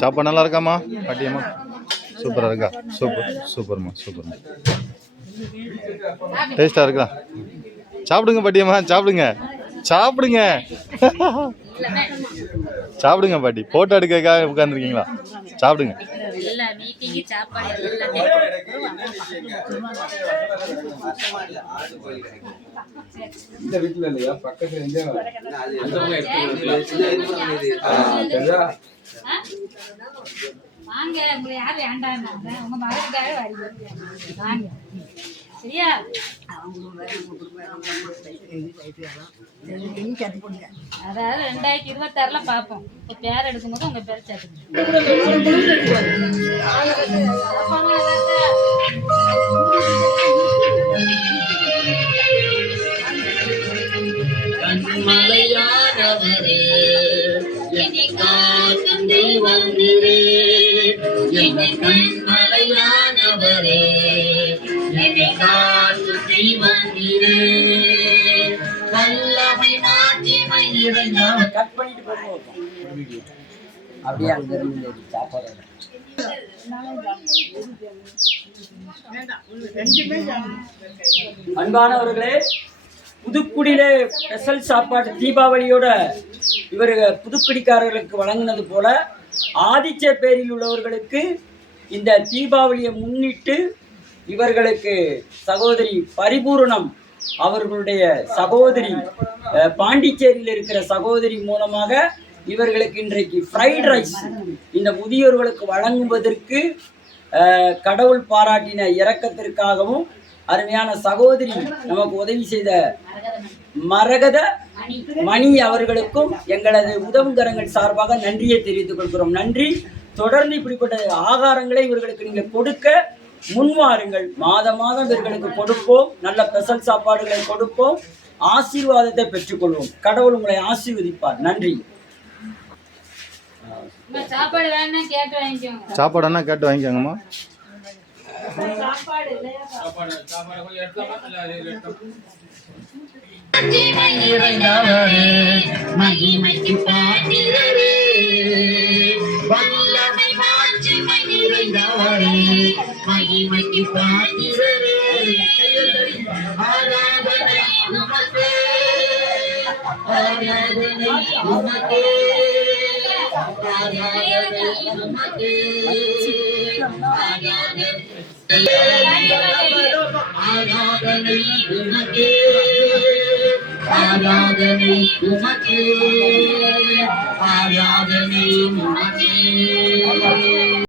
சாப்பாடு நல்லா இருக்காம்மா பாட்டியம்மா? சூப்பராக இருக்கா? சூப்பர்மா. டேஸ்டாக இருக்கா? சாப்பிடுங்க பாட்டியம்மா, சாப்பிடுங்க பாட்டி. போட்டோ எடுக்கிறதுக்காக உட்காந்துருக்கீங்களா? சாப்பிடுங்க. வாங்க, உங்களை யார் வேண்டாம்னாங்க? உங்க மகனுக்காக வாங்க சரியா? அதாவது 2026 பார்ப்போம். இப்போ பேர் எடுக்கும்போது உங்க பேர் சேர்த்துக்கணும். கண்மலையானவரே என்னை காக்கும் தெய்வம் நீரே, என்னை கண்மலையானவரே என்னை காக்கும் தெய்வம் நீரே, வல்லமை மாட்சிமை நிறைந்தவர். கட் பண்ணிட்டு போறோம் அப்படியே அங்க இருந்து சாப்பாடு. அன்பானவர்களே, புதுக்குடியிலே ஸ்பெஷல் சாப்பாடு தீபாவளியோட இவர் புதுக்குடிக்காரர்களுக்கு வழங்கினது போல ஆதிச்சப்பேரியில் உள்ளவர்களுக்கு இந்த தீபாவளியை முன்னிட்டு இவர்களுக்கு சகோதரி பரிபூரணம் அவர்களுடைய சகோதரி பாண்டிச்சேரியில் இருக்கிற சகோதரி மூலமாக இவர்களுக்கு இன்றைக்கு ஃப்ரைட் ரைஸ் இந்த முதியோர்களுக்கு வழங்குவதற்கு கடவுள் பாராட்டின இரக்கத்திற்காகவும் அருமையான சகோதரி நமக்கு உதவி செய்த மரகத மணி அவர்களுக்கும் எங்களது உதவுகரங்கள் சார்பாக நன்றியை தெரிவித்துக் கொள்கிறோம். நன்றி. தொடர்ந்து இப்படிப்பட்ட ஆகாரங்களை இவர்களுக்கு நீங்கள் கொடுக்க முன்வாருங்கள். மாதம் இவர்களுக்கு கொடுப்போம். நல்ல ஸ்பெஷல் சாப்பாடுகளை கொடுப்போம். ஆசீர்வாதத்தை பெற்றுக்கொள்வோம். கடவுள் உங்களை ஆசீர்வதிப்பார். நன்றி. சாப்பாடு வேணா கேட்டு வாங்கிக்கோங்கம்மா. மகிமைக்கு பாத்திரரே, வல்லமை மாட்சிமை நிறைந்தவரே, மகிமைக்கு பாத்திரரே, ஆராதனை உமக்கே, ஆராதனை உமக்கே, ஆராதனை உமக்கே, ஆராதனை உமக்கே, ஆராதனை உமக்கே, ஆராதனை உமக்கே.